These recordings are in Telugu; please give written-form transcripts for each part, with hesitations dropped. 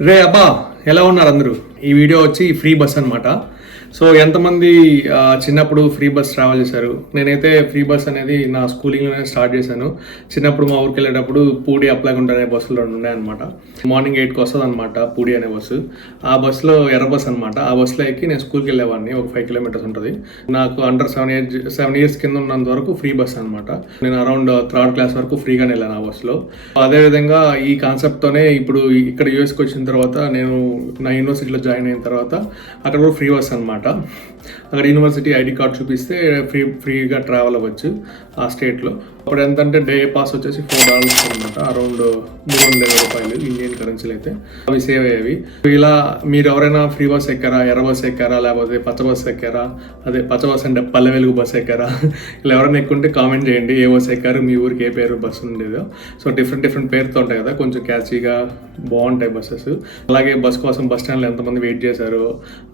రే అబ్బా, ఎలా ఉన్నారు అందరూ? ఈ వీడియో వచ్చి ఫ్రీ బస్ అనమాట. సో ఎంతమంది చిన్నప్పుడు ఫ్రీ బస్ ట్రావెల్ చేశారు? నేనైతే ఫ్రీ బస్ అనేది నా స్కూలింగ్లోనే స్టార్ట్ చేశాను. చిన్నప్పుడు మా ఊరికి వెళ్ళేటప్పుడు పూడి అప్లాగుంట అనే బస్సులు రెండు ఉన్నాయన్నమాట. మార్నింగ్ 8కి వస్తుంది అనమాట పూడి అనే బస్సు. ఆ బస్సులో ఎర్ర బస్ అనమాట. ఆ బస్సులో ఎక్కి నేను స్కూల్కి వెళ్ళేవాడిని. ఒక 5 కిలోమీటర్స్ ఉంటుంది. నాకు అండర్ 7 ఇయర్స్ కింద ఉన్నంత వరకు ఫ్రీ బస్ అనమాట. నేను అరౌండ్ 3rd క్లాస్ వరకు ఫ్రీగానే వెళ్ళాను ఆ బస్సులో. అదేవిధంగా ఈ కాన్సెప్ట్తోనే ఇప్పుడు ఇక్కడ యూఎస్కి వచ్చిన తర్వాత నేను నా యూనివర్సిటీలో జాయిన్ అయిన తర్వాత అక్కడ కూడా ఫ్రీ బస్ అనమాట. అక్కడ యూనివర్సిటీ ఐడి కార్డ్ చూపిస్తే ఫ్రీగా ట్రావెల్ అవ్వచ్చు ఆ స్టేట్లో. అప్పుడు ఎంతంటే డే పాస్ వచ్చేసి $4 అనమాట. అరౌండ్ $350 ఇండియన్ కరెన్సీలు అయితే అవి సేవ్ అయ్యేవి. ఇలా మీరు ఎవరైనా ఫ్రీ బస్ ఎక్కారా, ఎర్ర బస్ ఎక్కారా, లేకపోతే పచ్చ బస్ ఎక్కారా, అదే పచ్చ బస్ అంటే పల్లె వెలుగు బస్ ఎక్కారా, ఇలా ఎవరైనా ఎక్కుంటే కామెంట్ చేయండి. ఏ బస్ ఎక్కారు, మీ ఊరికి ఏ పేరు బస్సు ఉండేదో. సో డిఫరెంట్ పేరుతో ఉంటాయి కదా, కొంచెం క్యాచీగా బాగుంటాయి బస్సెస్. అలాగే బస్ కోసం బస్ స్టాండ్లో ఎంతమంది వెయిట్ చేశారో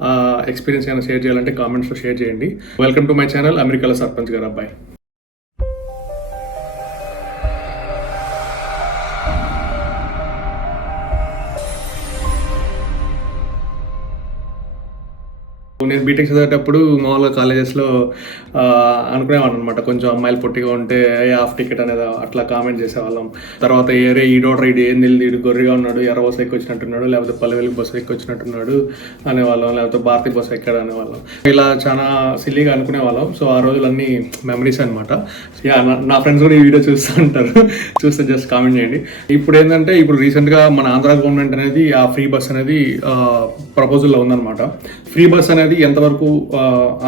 ఆ ఎక్స్పీరియన్స్ ఏమైనా షేర్ చేయాలంటే కామెంట్స్లో షేర్ చేయండి. వెల్కమ్ టు మై ఛానల్, అమెరికాలో సర్పంచ్ గారు అబ్బాయి. నేను బీటెక్ చదివేటప్పుడు మామూలుగా కాలేజెస్లో అనుకునేవాడు అనమాట, కొంచెం అమ్మాయిలు పొట్టిగా ఉంటే హాఫ్ టికెట్ అనేది అట్లా కామెంట్ చేసేవాళ్ళం. తర్వాత ఏరే ఈడోడ్ర ఈడు ఏం తెలియదు, ఈడు గొర్రెగా ఉన్నాడు, ఎర్ర బస్సు ఎక్కి వచ్చినట్టున్నాడు, లేకపోతే పల్లె వెలుగు బస్సు ఎక్కి వచ్చినట్టున్నాడు అనేవాళ్ళం, లేకపోతే భారతీయ బస్సు ఎక్కాడు అనేవాళ్ళం. ఇలా చాలా సిల్లీగా అనుకునేవాళ్ళం. సో ఆ రోజులన్నీ మెమరీస్ అనమాట. నా ఫ్రెండ్స్ కూడా ఈ వీడియో చూస్తూ ఉంటారు, చూస్తే జస్ట్ కామెంట్ చేయండి. ఇప్పుడు ఏంటంటే ఇప్పుడు రీసెంట్గా మన ఆంధ్ర గవర్నమెంట్ అనేది ఆ ఫ్రీ బస్ అనేది ప్రపోజల్లో ఉందన్నమాట. ఫ్రీ బస్ అనేది ఎంతవరకు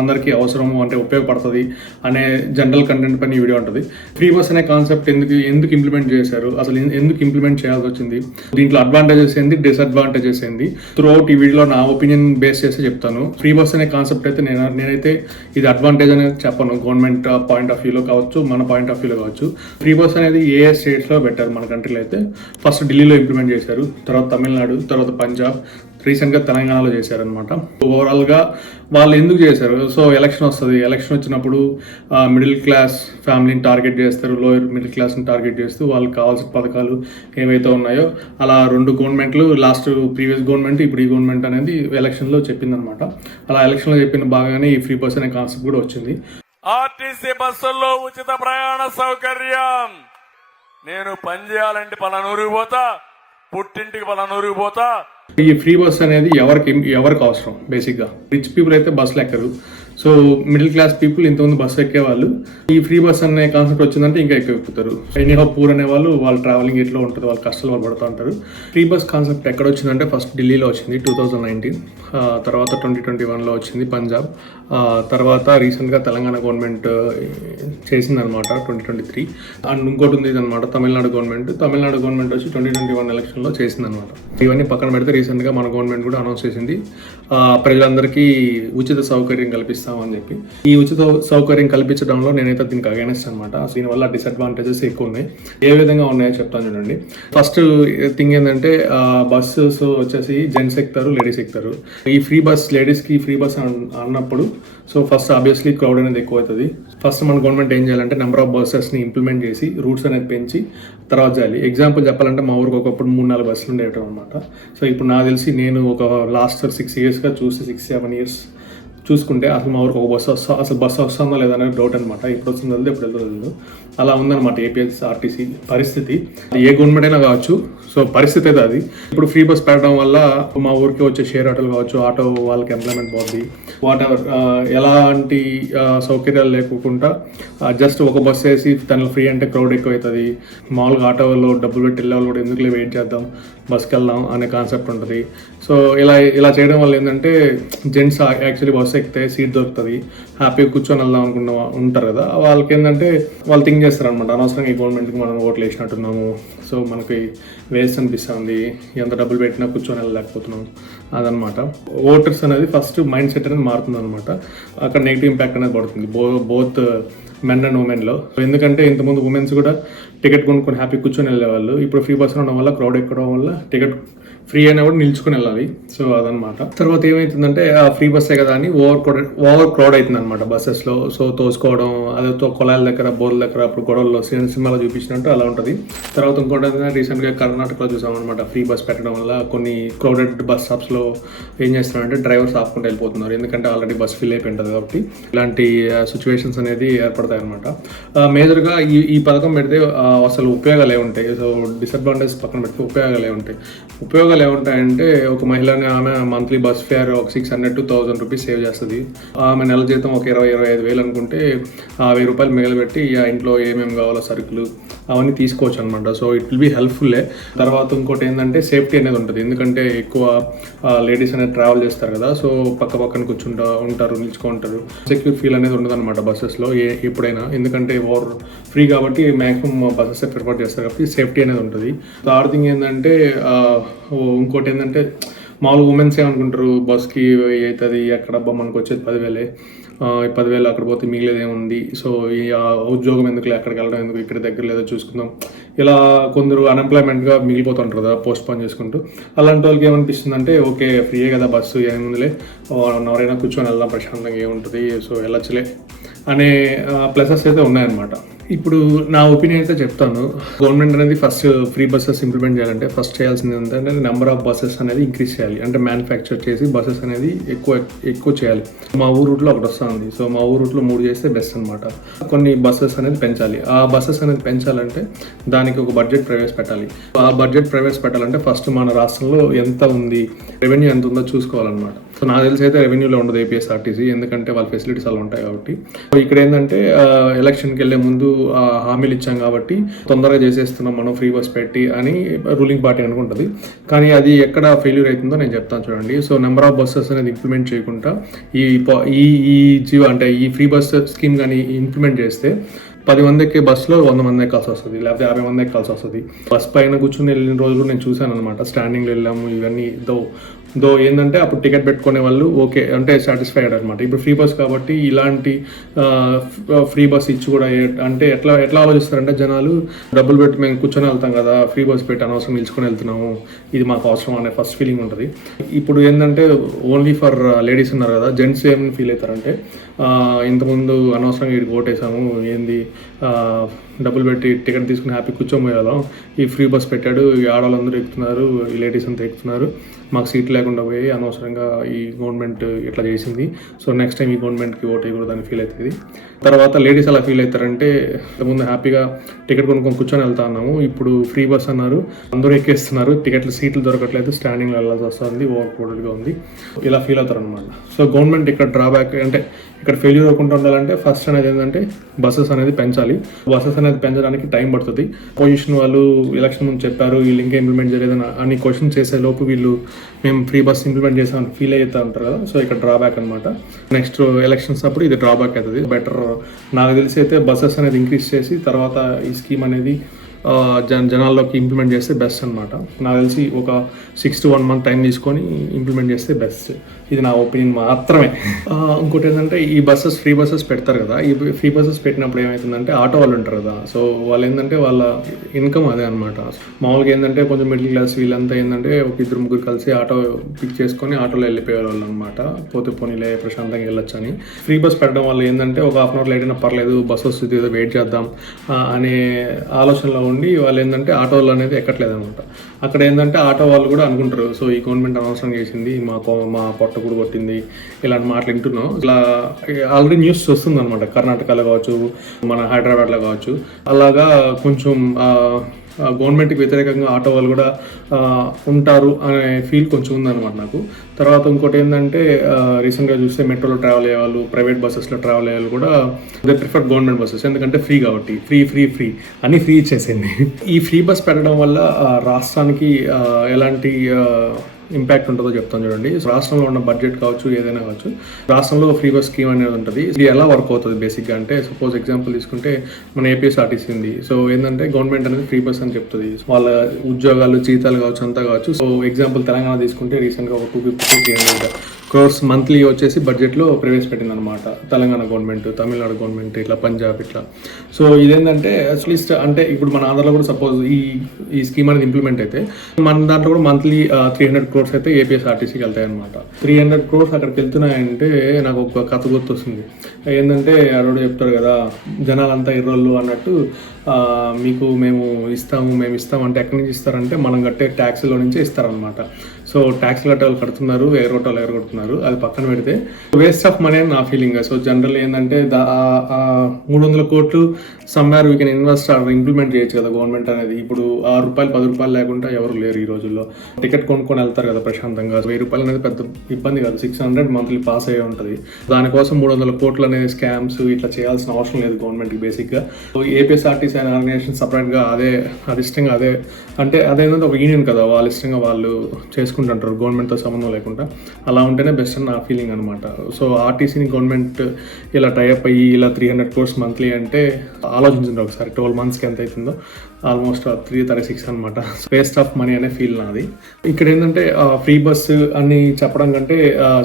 అందరికీ అవసరము, అంటే ఉపయోగపడుతుంది అనే జనరల్ కంటెంట్ పైన ఈ వీడియో ఉంటుంది. ఫ్రీ బస్ అనే కాన్సెప్ట్ ఎందుకు ఇంప్లిమెంట్ చేశారు, అసలు ఎందుకు ఇంప్లిమెంట్ చేయాల్సి వచ్చింది, దీంట్లో అడ్వాంటేజెస్ ఏంది, డిసడ్వాంటేజెస్ ఏంది, త్రూ అవుట్ ఈ వీడియోలో నా ఒపీనియన్ బేస్ చేసి చెప్తాను. ఫ్రీ బస్ అనే కాన్సెప్ట్ అయితే నేనైతే ఇది అడ్వాంటేజ్ అనేది చెప్పను. గవర్నమెంట్ పాయింట్ ఆఫ్ వ్యూలో కావచ్చు, మన పాయింట్ ఆఫ్ వ్యూలో కావచ్చు. ఫ్రీ బస్ అనేది ఏ స్టేట్స్లో పెట్టారు మన కంట్రీలో అయితే? ఫస్ట్ ఢిల్లీలో ఇంప్లిమెంట్ చేశారు, తర్వాత తమిళనాడు, తర్వాత పంజాబ్, రీసెంట్గా తెలంగాణలో చేశారనమాట. ఓవరాల్గా వాళ్ళు ఎందుకు చేశారు? సో ఎలక్షన్ వస్తుంది, ఎలక్షన్ వచ్చినప్పుడు మిడిల్ క్లాస్ ఫ్యామిలీని టార్గెట్ చేస్తారు, లోయర్ మిడిల్ క్లాస్ని టార్గెట్ చేస్తూ వాళ్ళకి కావాల్సిన పథకాలు ఏవైతే ఉన్నాయో అలా రెండు గవర్నమెంట్లు, ప్రీవియస్ గవర్నమెంట్, ఇప్పుడు ఈ గవర్నమెంట్ అనేది ఎలక్షన్లో చెప్పిందనమాట. అలా ఎలక్షన్లో చెప్పిన బాగానే ఈ ఫ్రీ బస్ అనే కాన్సెప్ట్ కూడా వచ్చింది. ఆర్టీసీ బస్సుల్లో ఉచిత ప్రయాణ సౌకర్యం. నేను పని చేయాలంటే పలానూరుకు పోతా, పుట్టింటికి పలానూరుకు పోతా. ఈ ఫ్రీ బస్ అనేది ఎవరికి అవసరం? బేసిక్గా రిచ్ పీపుల్ అయితే బస్సులు ఎక్కరు. సో మిడిల్ క్లాస్ పీపుల్ ఇంతకుముందు బస్సు ఎక్కేవాళ్ళు. ఈ ఫ్రీ బస్ అనే కాన్సెప్ట్ వచ్చిందంటే ఇంకా ఎక్కువ ఎక్కుతారు. ఎనీహౌ పూర్ అనే వాళ్ళు వాళ్ళ ట్రావెలింగ్ ఎట్లా ఉంటుంది, వాళ్ళ కష్టాలు వాళ్ళు పడుతూ ఉంటారు. ఫ్రీ బస్ కాన్సెప్ట్ ఎక్కడ వచ్చిందంటే ఫస్ట్ ఢిల్లీలో వచ్చింది 2019, తర్వాత 2021లో వచ్చింది పంజాబ్, తర్వాత రీసెంట్గా తెలంగాణ గవర్నమెంట్ చేసిందనమాట 2023. అండ్ ఇంకోటి ఉంది అనమాట తమిళనాడు గవర్నమెంట్ వచ్చి 2021 ఎలక్షన్లో చేసిందనమాట. ఇవన్నీ పక్కన పెడితే రీసెంట్గా మన గవర్నమెంట్ కూడా అనౌన్స్ చేసింది ప్రజలందరికీ ఉచిత సౌకర్యం కల్పిస్తామని చెప్పి. ఈ ఉచిత సౌకర్యం కల్పించడంలో నేనైతే దీనికి అగైనెస్ట్ అనమాట. దీనివల్ల డిసడ్వాంటేజెస్ ఎక్కువ ఉన్నాయి. ఏ విధంగా ఉన్నాయో చెప్తాను చూడండి. ఫస్ట్ థింగ్ ఏంటంటే బస్సెస్ వచ్చేసి జెంట్స్ ఎక్కుతారు, లేడీస్ ఎక్కుతారు. ఈ ఫ్రీ బస్ లేడీస్కి ఫ్రీ బస్ అన్నప్పుడు సో ఫస్ట్ ఆబ్వియస్లీ క్రౌడ్ అనేది ఎక్కువ అవుతుంది. ఫస్ట్ మన గవర్నమెంట్ ఏం చేయాలంటే నెంబర్ ఆఫ్ బస్సెస్ని ఇంప్లిమెంట్ చేసి రూట్స్ అనేది పెంచి తర్వాత చేయాలి. ఎగ్జాంపుల్ చెప్పాలంటే మా ఊరికి ఒకప్పుడు 3-4 బస్సులు ఉండేవి అనమాట. సో ఇప్పుడు నాకు తెలిసి నేను ఒక లాస్ట్ 6 ఇయర్స్గా చూసి 6-7 ఇయర్స్ చూసుకుంటే అసలు మా ఊరికి ఒక బస్సు వస్తుందో లేదా అనేది డౌట్ అనమాట. ఇప్పుడు వస్తుందో ఎప్పుడు వెళ్తుందో అలా ఉందన్నమాట ఏపీఎస్ఆర్టీసీ పరిస్థితి. ఏ గవర్నమెంట్ అయినా కావచ్చు, సో పరిస్థితి అయితే అది. ఇప్పుడు ఫ్రీ బస్ పెట్టడం వల్ల మా ఊరికి వచ్చే షేర్ ఆటోలు కావచ్చు, ఆటో వాళ్ళకి ఎంప్లాయ్మెంట్ పోతుంది. వాట్ ఎవర్ ఎలాంటి సౌకర్యాలు లేకుండా జస్ట్ ఒక బస్సు వేసి దానిలో ఫ్రీ అంటే క్రౌడ్ ఎక్కువ అవుతుంది. మామూలుగా ఆటోలో డబ్బులు పెట్టి వెళ్ళే వాళ్ళు కూడా ఎందుకులే వెయిట్ చేద్దాం, బస్కి వెళ్దాం అనే కాన్సెప్ట్ ఉంటుంది. సో ఇలా చేయడం వల్ల ఏంటంటే జెంట్స్ యాక్చువల్లీ బస్సు ఎక్కితే సీట్ దొరుకుతుంది, హ్యాపీగా కూర్చొని వెళ్దాం ఉంటారు కదా, వాళ్ళకి ఏంటంటే వాళ్ళు థింక్ చేస్తారనమాట, అనవసరంగా ఈ గవర్నమెంట్కి మనం ఓట్లు వేసినట్టున్నాము, సో మనకి వేస్ట్ అనిపిస్తుంది, ఎంత డబ్బులు పెట్టినా కూర్చొని వెళ్ళలేకపోతున్నాం అదనమాట. ఓటర్స్ అనేది ఫస్ట్ మైండ్ సెట్ అనేది మారుతుంది అనమాట. అక్కడ నెగిటివ్ ఇంపాక్ట్ అనేది పడుతుంది బోత్ మెన్ అండ్ ఉమెన్లో. ఎందుకంటే ఇంతకుముందు ఉమెన్స్ కూడా టికెట్ కొనుక్కొని హ్యాపీ కూర్చొని వెళ్ళేవాళ్ళు. ఇప్పుడు ఫ్రీ బస్ ఉండడం వల్ల క్రౌడ్ ఎక్కడం వల్ల టికెట్ ఫ్రీ అయినా కూడా నిల్చుకుని వెళ్ళాలి. సో అదనమాట. తర్వాత ఏమవుతుందంటే ఆ ఫ్రీ బస్సే కదా అని ఓవర్ క్రౌడ్ అవుతుంది అనమాట బస్సెస్లో. సో తోసుకోవడం అదేతో కొలాయిల దగ్గర బోర్ల దగ్గర అప్పుడు గొడవల్లో సినిమాలో చూపించినట్టు అలా ఉంటుంది. తర్వాత ఇంకోటి రీసెంట్గా కర్ణాటకలో చూసామన్నమాట. ఫ్రీ బస్ పెట్టడం వల్ల కొన్ని క్రౌడెడ్ బస్ స్టాప్స్లో ఏం చేస్తున్నారంటే డ్రైవర్స్ ఆపుకుంటూ వెళ్ళిపోతున్నారు, ఎందుకంటే ఆల్రెడీ బస్ ఫిల్ అయిపోయి ఉంటుంది కాబట్టి. ఇలాంటి సిచ్యువేషన్స్ అనేది ఏర్పడతాయి అనమాట. మేజర్గా ఈ పథకం పెడితే అసలు ఉపయోగాలు ఏముంటాయి? సో డిసడ్వాంటేజ్ పక్కన పెడితే ఉపయోగాలు ఏముంటాయంటే ఒక మహిళని ఆమె మంత్లీ బస్ ఫేర్ ఒక 600 to 1000 రూపీస్ సేవ్ చేస్తుంది. ఆమె నెల జీతం ఒక 20-25 వేలు అనుకుంటే ఆ 1000 రూపాయలు మిగలబెట్టి ఆ ఇంట్లో ఏమేమి కావాలో సరుకులు అవన్నీ తీసుకోవచ్చు అనమాట. సో ఇట్ విల్ బీ హెల్ప్ఫుల్లే. తర్వాత ఇంకోటి ఏంటంటే సేఫ్టీ అనేది ఉంటుంది, ఎందుకంటే ఎక్కువ లేడీస్ అనేది ట్రావెల్ చేస్తారు కదా. సో పక్కన ఉంటారు, నిల్చుకుంటారు. సెక్యూర్ ఫీల్ అనేది ఉండదు అనమాట బస్సెస్లో ఎప్పుడైనా, ఎందుకంటే ఫ్రీ కాబట్టి మ్యాక్సిమం బస్సెస్ ప్రిఫర్ చేస్తారు కాబట్టి సేఫ్టీ అనేది ఉంటుంది. థర్డ్ థింగ్ ఏంటంటే ఇంకోటి ఏంటంటే మామూలు ఉమెన్స్ ఏమనుకుంటారు, బస్కి అవుతుంది అక్కడ మనకు వచ్చేది 10,000, 10,000 అక్కడ పోతే మిగిలేదు ఏముంది, సో ఈ ఉద్యోగం ఎందుకులే, అక్కడికి వెళ్ళడం ఎందుకు, ఇక్కడ దగ్గర లేదో చూసుకుందాం, ఇలా కొందరు అన్ఎంప్లాయ్మెంట్గా మిగిలిపోతుంటారు కదా పోస్ట్ పోన్ చేసుకుంటూ. అలాంటి వాళ్ళకి ఏమనిపిస్తుంది అంటే ఓకే ఫ్రీయే కదా బస్సు, ఏముందిలే ఎవరైనా కూర్చొని వెళ్దాం ప్రశాంతంగా ఏముంటుంది, సో వెళ్ళొచ్చులే అనే ప్లసెస్ అయితే ఉన్నాయన్నమాట. ఇప్పుడు నా ఒపీనియన్ అయితే చెప్తాను. గవర్నమెంట్ అనేది ఫస్ట్ ఫ్రీ బస్సెస్ ఇంప్లిమెంట్ చేయాలంటే ఫస్ట్ చేయాల్సింది ఏంటంటే నెంబర్ ఆఫ్ బస్సెస్ అనేది ఇంక్రీజ్ చేయాలి. అంటే మ్యానుఫ్యాక్చర్ చేసి బస్సెస్ అనేది ఎక్కువ చేయాలి. మా ఊరు రూట్లో ఒకటి వస్తుంది, సో మా ఊరు రూట్లో 3 చేస్తే బెస్ట్ అనమాట. కొన్ని బస్సెస్ అనేది పెంచాలి. ఆ బస్సెస్ అనేది పెంచాలంటే దానికి ఒక బడ్జెట్ ప్రవేశపెట్టాలి. ఆ బడ్జెట్ ప్రవేశపెట్టాలంటే ఫస్ట్ మన రాష్ట్రంలో ఎంత ఉంది, రెవెన్యూ ఎంత ఉందో చూసుకోవాలన్నమాట. సో నాకు తెలిసి అయితే రెవెన్యూలో ఉండదు ఏపీఎస్ఆర్టీసీ, ఎందుకంటే వాళ్ళ ఫెసిలిటీస్ అలా ఉంటాయి కాబట్టి. ఇక్కడ ఏంటంటే ఎలక్షన్కి వెళ్ళే ముందు హామీలు ఇచ్చాం కాబట్టి తొందరగా చేసేస్తున్నాం మనం ఫ్రీ బస్ పెట్టి అని రూలింగ్ పార్టీ అనుకుంటుంది. కానీ అది ఎక్కడ ఫెయిల్యూర్ అవుతుందో నేను చెప్తాను చూడండి. సో నెంబర్ ఆఫ్ బస్సెస్ అనేది ఇంప్లిమెంట్ చేయకుండా ఈ ఫ్రీ బస్ స్కీమ్ కానీ ఇంప్లిమెంట్ చేస్తే 10 మంది ఎక్కే బస్సులో 100 మంది ఎక్కాల్సి వస్తుంది, లేకపోతే 50 మంది ఎక్కాల్సి వస్తుంది. బస్ పైన కూర్చొని వెళ్ళిన రోజులు నేను చూశాను అనమాట. స్టాండింగ్లో వెళ్ళాము ఇవన్నీ. దో ఏంటంటే అప్పుడు టికెట్ పెట్టుకునే వాళ్ళు ఓకే అంటే సాటిస్ఫైడ్ అనమాట. ఇప్పుడు ఫ్రీ బస్ కాబట్టి ఇలాంటి ఫ్రీ బస్ ఇచ్చి కూడా అంటే ఎట్లా ఆలోచిస్తారంటే జనాలు డబ్బులు పెట్టి మేము కూర్చొని వెళ్తాం కదా, ఫ్రీ బస్ పెట్టి అనవసరం నిల్చుకొని వెళ్తున్నాము, ఇది మాకు అవసరం అనే ఫస్ట్ ఫీలింగ్ ఉంటుంది. ఇప్పుడు ఏంటంటే ఓన్లీ ఫర్ లేడీస్ ఉన్నారు కదా, జెంట్స్ ఏం ఫీల్ అవుతారంటే ఇంతకుముందు అనవసరంగా వీడికి ఓటేసాము, ఏంది డబ్బులు పెట్టి టికెట్ తీసుకుని హ్యాపీ కూర్చోబోయేవాళ్ళం, ఈ ఫ్రీ బస్ పెట్టాడు, ఈ ఆడవాళ్ళందరూ ఎక్కుతున్నారు, ఈ లేడీస్ అంతా ఎక్కుతున్నారు, మాకు సీట్ లేకుండా పోయి అనవసరంగా ఈ గవర్నమెంట్ ఇట్లా చేసింది, సో నెక్స్ట్ టైం ఈ గవర్నమెంట్కి ఓట్ వేయకూడదు అని ఫీల్ అవుతుంది. తర్వాత లేడీస్ అలా ఫీల్ అవుతారంటే ముందు హ్యాపీగా టికెట్ కొనుక్కొని కూర్చొని వెళ్తా ఉన్నాము, ఇప్పుడు ఫ్రీ బస్ అన్నారు, అందరూ ఎక్కేస్తున్నారు, సీట్లు దొరకట్లేదు, స్టాండింగ్లో వెళ్ళాల్సి వస్తుంది, ఓవర్ క్రౌడెడ్గా ఉంది, ఇలా ఫీల్ అవుతారు అనమాట. సో గవర్నమెంట్ ఇక్కడ డ్రాబ్యాక్ అంటే ఇక్కడ ఫెయిల్యూర్ అవ్వకుండా ఉండాలంటే ఫస్ట్ అనేది ఏంటంటే బస్సెస్ అనేది పెంచాలి. బస్సెస్ అనేది పెంచడానికి టైం పడుతుంది. పొజిషన్ వాళ్ళు ఎలక్షన్ ముందు చెప్పారు, వీళ్ళు ఇంకా ఇంప్లిమెంట్ చేయలేదని అని క్వశ్చన్ చేసే లోపు వీళ్ళు మేము ఫ్రీ బస్ ఇంప్లిమెంట్ చేసామని ఫీల్ అవుతా ఉంటారు కదా. సో ఇక్కడ డ్రాబ్యాక్ అనమాట. నెక్స్ట్ ఎలక్షన్స్ అప్పుడు ఇది డ్రాబ్యాక్ అవుతుంది. బెటర్ నాకు తెలిసి అయితే బస్సెస్ అనేది ఇంక్రీజ్ చేసి తర్వాత ఈ స్కీమ్ అనేది జనాల్లోకి ఇంప్లిమెంట్ చేస్తే బెస్ట్ అనమాట. నాకు తెలిసి ఒక 6 to 1 month టైం తీసుకొని ఇంప్లిమెంట్ చేస్తే బెస్ట్. ఇది నా ఒపీనియన్ మాత్రమే. ఇంకోటి ఏంటంటే ఈ ఫ్రీ బస్సెస్ పెడతారు కదా, ఈ ఫ్రీ బస్సెస్ పెట్టినప్పుడు ఏమవుతుందంటే ఆటో వాళ్ళు ఉంటారు కదా, సో వాళ్ళు ఏంటంటే వాళ్ళ ఇన్కమ్ అదే అనమాట. మామూలుగా ఏంటంటే కొంచెం మిడిల్ క్లాస్ వీళ్ళంతా ఏంటంటే ఒక 2-3 కలిసి ఆటో పిక్ చేసుకొని ఆటోలో వెళ్ళిపోయే వాళ్ళు అనమాట. పోతే పోనీలే ప్రశాంతంగా వెళ్ళొచ్చు అని. ఫ్రీ బస్ పెట్టడం వల్ల ఏంటంటే ఒక 1/2 hour లేట్ అయినా పర్లేదు, బస్ వస్తుంది ఏదో వెయిట్ చేద్దాం అనే ఆలోచనలో ఉండి వాళ్ళు ఏంటంటే ఆటోలు అనేది ఎక్కట్లేదు అనమాట. అక్కడ ఏంటంటే ఆటో వాళ్ళు కూడా అనుకుంటారు, సో ఈ గవర్నమెంట్ అనవసరం చేసింది, మా పొట్ట కూడా కొట్టింది, ఇలాంటి మాటలు వింటున్నాం. ఇలా ఆల్రెడీ న్యూస్ వస్తుంది అనమాట. కర్ణాటకలో కావచ్చు, మన హైదరాబాద్లో కావచ్చు, అలాగా కొంచెం గవర్నమెంట్కి వ్యతిరేకంగా ఆటో వాళ్ళు కూడా ఉంటారు అనే ఫీల్ కొంచెం ఉందన్నమాట నాకు. తర్వాత ఇంకోటి ఏంటంటే రీసెంట్గా చూస్తే మెట్రోలో ట్రావెల్ అయ్యే వాళ్ళు, ప్రైవేట్ బస్సెస్లో ట్రావెల్ అయ్యే వాళ్ళు కూడా దే ప్రిఫర్ గవర్నమెంట్ బస్సెస్, ఎందుకంటే ఫ్రీ కాబట్టి ఫ్రీ అన్నీ ఫ్రీ ఇచ్చేసింది. ఈ ఫ్రీ బస్ పెట్టడం వల్ల రాష్ట్రానికి ఎలాంటి ఇంపాక్ట్ ఉంటుందో చెప్తాను చూడండి. రాష్ట్రంలో ఉన్న బడ్జెట్ కావచ్చు, ఏదైనా కావచ్చు, రాష్ట్రంలో ఫ్రీ బస్ స్కీమ్ అనేది ఉంటుంది. ఇది ఎలా వర్క్ అవుతుంది బేసిక్గా అంటే, సపోజ్ ఎగ్జాంపుల్ తీసుకుంటే మన ఏపీఎస్ఆర్టీసీ ఉంది. సో ఏంటంటే గవర్నమెంట్ అనేది ఫ్రీ బస్ అని చెప్తుంది, వాళ్ళ ఉద్యోగాలు జీతాలు కావచ్చు అంతా కావచ్చు. సో ఎగ్జాంపుల్ తెలంగాణ తీసుకుంటే రీసెంట్గా ఒక 250-300 క్రోర్స్ మంత్లీ వచ్చేసి బడ్జెట్లో ప్రవేశపెట్టింది అనమాట తెలంగాణ గవర్నమెంట్, తమిళనాడు గవర్నమెంట్, ఇట్లా పంజాబ్ ఇట్లా. సో ఇదేంటంటే అట్లీస్ట్ అంటే ఇప్పుడు మన ఆంధ్రలో కూడా సపోజ్ ఈ స్కీమ్ అనేది ఇంప్లిమెంట్ అయితే మన దాంట్లో కూడా మంత్లీ 300 crores అయితే ఏపీఎస్ఆర్టీసీకి వెళ్తాయి అనమాట. 300 crores అక్కడికి వెళ్తున్నాయంటే నాకు ఒక కథ గుర్తొస్తుంది. ఏంటంటే ఆడోడు చెప్తాడు కదా, జనాలంతా ఎర్రోళ్ళు అన్నట్టు, మీకు మేము ఇస్తాం అంటే ఎక్కడి నుంచి ఇస్తారంటే మనం కట్టే ట్యాక్స్లో నుంచే ఇస్తారనమాట. సో ట్యాక్స్ కట్టే వాళ్ళు కడుతున్నారు, ఎగరగొడుతున్నారు, అది పక్కన పెడితే వేస్ట్ ఆఫ్ మనీ అని నా ఫీలింగ్. సో జనరల్ ఏంటంటే 300 crores somewhere we can invest are implement చేయొచ్చు కదా గవర్నమెంట్ అనేది. ఇప్పుడు ₹6 ₹10 లేకుండా ఎవరు లేరు ఈ రోజుల్లో. టికెట్ కొనుక్కొని వెళ్తారు కదా ప్రశాంతంగా. ₹1000 అనేది పెద్ద ఇబ్బంది కాదు, 600 మంత్లీ పాస్ అయ్యే ఉంటుంది. దానికోసం 300 crores అనేది స్కామ్స్ ఇట్లా చేయాల్సిన అవసరం లేదు గవర్నమెంట్కి బేసిక్గా. సో ఏపీఎస్ఆర్టీసీ అనే ఆర్గనైజేషన్ సపరేట్గా అది ఇష్టంగా అంటే అదేంటంటే ఒక యూనియన్ కదా, వాళ్ళ ఇష్టంగా వాళ్ళు చేసుకుంటుంటారు గవర్నమెంట్తో సంబంధం లేకుండా. అలా ఉంటేనే బెస్ట్ అని నా ఫీలింగ్ అనమాట. సో ఆర్టీసీని గవర్నమెంట్ ఇలా టైఅప్ అయ్యి ఇలా 300 crores మంత్లీ అంటే ఆలోచించండి ఒకసారి. 12 monthsకి ఎంత అవుతుందో, ఆల్మోస్ట్ 336 అనమాట. వేస్ట్ ఆఫ్ మనీ అనే ఫీల్ నాది. ఇక్కడ ఏంటంటే ఫ్రీ బస్ అని చెప్పడం కంటే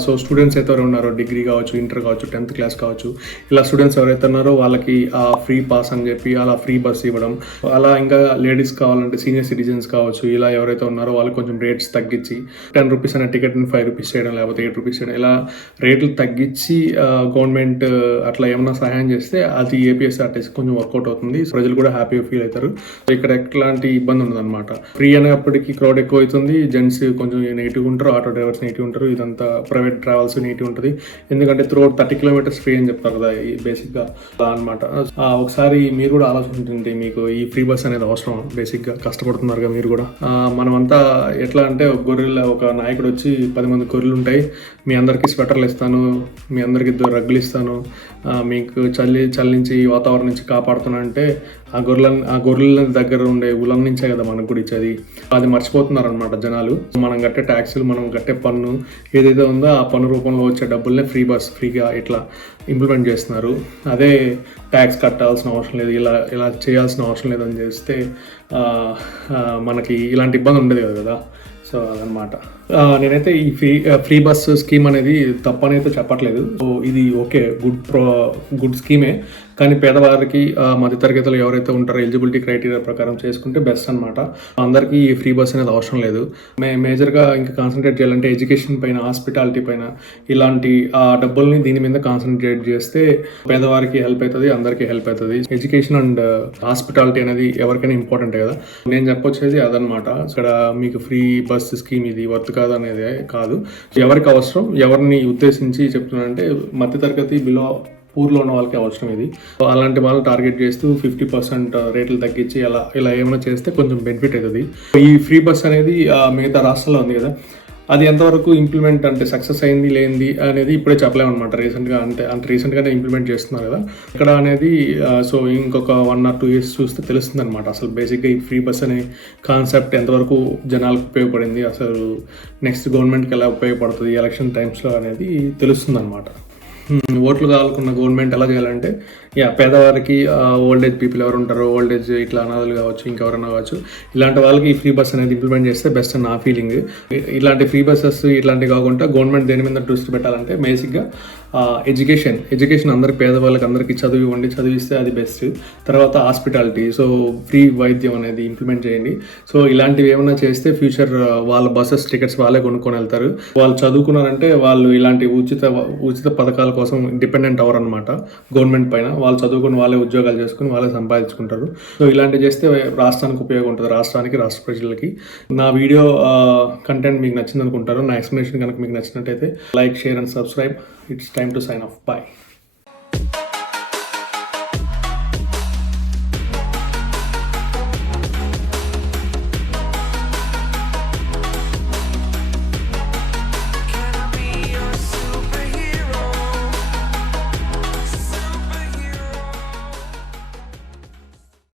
సో స్టూడెంట్స్ అయితే ఉన్నారో, డిగ్రీ కావచ్చు, ఇంటర్ కావచ్చు, 10th class కావచ్చు, ఇలా స్టూడెంట్స్ ఎవరైతే ఉన్నారో వాళ్ళకి ఫ్రీ పాస్ అని చెప్పి అలా ఫ్రీ బస్ ఇవ్వడం. అలా ఇంకా లేడీస్ కావాలంటే సీనియర్ సిటిజన్స్ కావచ్చు, ఇలా ఎవరైతే ఉన్నారో వాళ్ళకి కొంచెం రేట్స్ తగ్గించి 10 rupees అనే టికెట్ని 5 rupees చేయడం, లేకపోతే 8 rupees చేయడం, ఇలా రేట్లు తగ్గించి గవర్నమెంట్ అట్లా ఏమన్నా సహాయం చేస్తే అది ఏపీఎస్ఆర్టీసీ కొంచెం వర్కౌట్ అవుతుంది. ప్రజలు కూడా హ్యాపీగా ఫీల్ అవుతారు. ఇక్కడ ఎట్లాంటి ఇబ్బంది ఉండదు అనమాట. ఫ్రీ అనేప్పటికీ క్రౌడ్ ఎక్కువ అవుతుంది, జెంట్స్ కొంచెం నెగిటివ్ ఉంటారు, ఆటో డ్రైవర్స్ నెగిటివ్ ఉంటారు, ఇదంతా ప్రైవేట్ ట్రావెల్స్ నెగిటివ్ ఉంటుంది. ఎందుకంటే త్రూఅవుట్ 30 kilometers ఫ్రీ అని చెప్తారు కదా బేసిక్గా అనమాట. ఒకసారి మీరు కూడా ఆలోచించండి, మీకు ఈ ఫ్రీ బస్ అనేది అవసరం. బేసిక్గా కష్టపడుతున్నారుగా మీరు కూడా. మనమంతా ఎట్లా అంటే ఒక నాయకుడు వచ్చి 10 మంది గొర్రెలు ఉంటాయి, మీ అందరికీ స్వెటర్లు ఇస్తాను, మీ అందరికి 2 రగ్గులు ఇస్తాను, మీకు చలి నుంచి వాతావరణం నుంచి కాపాడుతున్నా అంటే ఆ గొర్రెల దగ్గర ఉండే ఉలం నుంచే కదా మనకు కూడా ఇచ్చేది. అది మర్చిపోతున్నారు అనమాట జనాలు. మనం కట్టే ట్యాక్సులు, మనం కట్టే పన్ను ఏదైతే ఉందో ఆ పన్ను రూపంలో వచ్చే డబ్బుల్నే ఫ్రీగా ఇట్లా ఇంప్లిమెంట్ చేస్తున్నారు. అదే ట్యాక్స్ కట్టాల్సిన అవసరం లేదు, ఇలా చేయాల్సిన అవసరం లేదని చేస్తే మనకి ఇలాంటి ఇబ్బంది ఉండదు కదా. సో అదనమాట. నేనైతే ఈ ఫ్రీ బస్ స్కీమ్ అనేది తప్పనైతే చెప్పట్లేదు. సో ఇది ఓకే, గుడ్ స్కీమే. కానీ పేదవారికి, మధ్యతరగతిలో ఎవరైతే ఉంటారో ఎలిజిబిలిటీ క్రైటీరియా ప్రకారం చేసుకుంటే బెస్ట్ అనమాట. అందరికీ ఈ ఫ్రీ బస్ అనేది అవసరం లేదు. మేజర్గా ఇంకా కాన్సన్ట్రేట్ చేయాలంటే ఎడ్యుకేషన్ పైన, హాస్పిటాలిటీ పైన, ఇలాంటి డబ్బుల్ని దీని మీద కాన్సన్ట్రేట్ చేస్తే పేదవారికి హెల్ప్ అవుతుంది, అందరికీ హెల్ప్ అవుతుంది. ఎడ్యుకేషన్ అండ్ హాస్పిటాలిటీ అనేది ఎవరికైనా ఇంపార్టెంట్ కదా. నేను చెప్పొచ్చేది అదనమాట. ఇక్కడ మీకు ఫ్రీ బస్ స్కీమ్ ఇది వర్త్ కాదు అనేది కాదు, ఎవరికి అవసరం, ఎవరిని ఉద్దేశించి చెప్తున్నానంటే మధ్యతరగతి బిలో ఊర్లో ఉన్న వాళ్ళకి అవసరం ఇది. అలాంటి వాళ్ళు టార్గెట్ చేస్తూ 50% రేట్లు తగ్గించి ఇలా ఏమైనా చేస్తే కొంచెం బెనిఫిట్ అవుతుంది. ఈ ఫ్రీ బస్ అనేది మిగతా రాష్ట్రాల్లో ఉంది కదా, అది ఎంతవరకు ఇంప్లిమెంట్ అంటే సక్సెస్ అయింది లేనిది అనేది ఇప్పుడే చెప్పలేము అనమాట. రీసెంట్గానే ఇంప్లిమెంట్ చేస్తున్నారు కదా ఇక్కడ అనేది. సో ఇంకొక 1 or 2 years చూస్తే తెలుస్తుంది అనమాట అసలు బేసిక్గా ఈ ఫ్రీ బస్ అనే కాన్సెప్ట్ ఎంతవరకు జనాలకు ఉపయోగపడింది, అసలు నెక్స్ట్ గవర్నమెంట్కి ఎలా ఉపయోగపడుతుంది ఎలక్షన్ టైమ్స్లో అనేది తెలుస్తుంది అనమాట. ఓట్లు కావాలనుకున్న గవర్నమెంట్ ఎలా చేయాలంటే పేదవారికి, ఓల్డ్ ఏజ్ పీపుల్ ఎవరు ఉంటారో, ఓల్డ్ ఏజ్ ఇట్లా అనాథలు కావచ్చు, ఇంకెవరైనా కావచ్చు, ఇలాంటి వాళ్ళకి ఈ ఫ్రీ బస్ అనేది ఇంప్లిమెంట్ చేస్తే బెస్ట్ అని నా ఫీలింగ్. ఇలాంటి ఫ్రీ బస్సెస్ ఇట్లాంటివి కాకుండా గవర్నమెంట్ దేని మీద దృష్టి పెట్టాలంటే బేసిక్గా ఎడ్యుకేషన్ అందరికి, పేదవాళ్ళకి అందరికీ చదివిస్తే అది బెస్ట్. తర్వాత హాస్పిటాలిటీ, సో ఫ్రీ వైద్యం అనేది ఇంప్లిమెంట్ చేయండి. సో ఇలాంటివి ఏమైనా చేస్తే ఫ్యూచర్ వాళ్ళ బస్సెస్ టికెట్స్ వాళ్ళే కొనుక్కొని వెళ్తారు. వాళ్ళు చదువుకున్నారంటే వాళ్ళు ఇలాంటి ఉచిత పథకాల కోసం డిపెండెంట్ అవర్ అనమాట గవర్నమెంట్ పైన. వాళ్ళు చదువుకుని వాళ్ళే ఉద్యోగాలు చేసుకుని వాళ్ళే సంపాదించుకుంటారు. సో ఇలాంటివి చేస్తే రాష్ట్రానికి ఉపయోగం ఉంటుంది, రాష్ట్రానికి, రాష్ట్ర ప్రజలకి. నా వీడియో కంటెంట్ మీకు నచ్చింది అనుకుంటారు. నా ఎక్స్ప్లెనేషన్ కనుక మీకు నచ్చినట్టయితే like, share and subscribe. It's time to sign off. Bye.